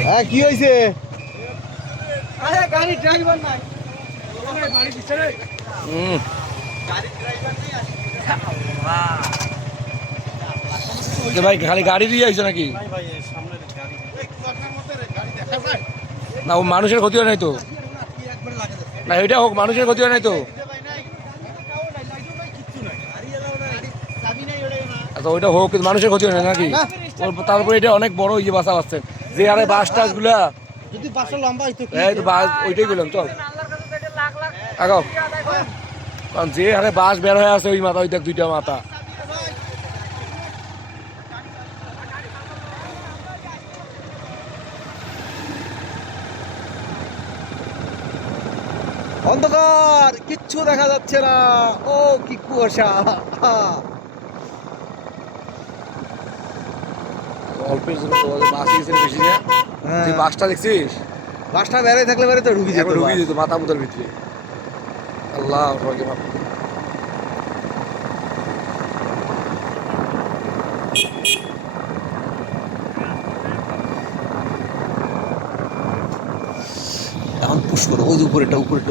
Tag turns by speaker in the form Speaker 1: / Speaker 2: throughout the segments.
Speaker 1: হ্যাঁ কি হয়েছে?
Speaker 2: গাড়ি ড্রাইভার নাই। বাড়ি পিছনে
Speaker 3: হুম। ভাই খালি গাড়ি দিয়ে আইছো নাকি? না ও মানুষের ক্ষতি হয় নাই তো। না এটা হোক মানুষের ক্ষতি হয় নাই তো। আচ্ছা ওইটা হোক কিন্তু মানুষের ক্ষতি হয় না নাকি? ওর তারপরে এটা অনেক বড় ইয়ে বাসা আসছেন যে আরে বাস টাসগুলা
Speaker 1: যদি বাসটা লম্বা হইতো
Speaker 3: এই তো বাস ওইটাই বললাম চল। আগাও। কারণ যে হারে বাস বের হয়ে আছে ওই মাথা ওই দেখ দুইটা মাথা।
Speaker 1: অন্ধকার কিচ্ছু দেখা যাচ্ছে না। ও কি কুয়াশা।
Speaker 3: অল্পের জন্য বাস গেছে বেশি না
Speaker 1: হ্যাঁ।
Speaker 3: যে বাসটা দেখছিস
Speaker 1: বাসটা বেড়ে থাকলে বেড়ে তো ঢুকি যেত বাস।
Speaker 3: দিত মাথা মুদার ভিতরে আল্লাহ সবাইকে করুন।
Speaker 1: এখন পুশ করো ওই উপরেটা উপরেটা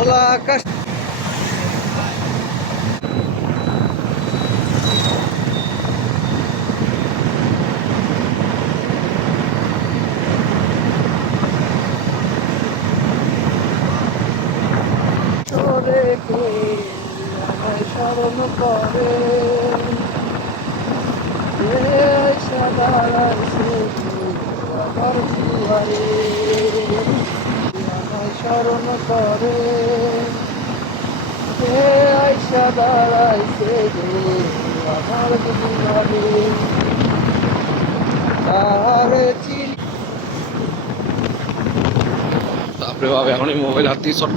Speaker 1: খোলা আকাশ
Speaker 2: স্মরণ করে। সদার সে আমার দুয়ারে। আমায় স্মরণ করে। হে আইসা দাঁড়াইছে গে আমার তারে চিনি
Speaker 3: তারপরে বাবা এখন মোবাইল হাত দিয়ে শর্ট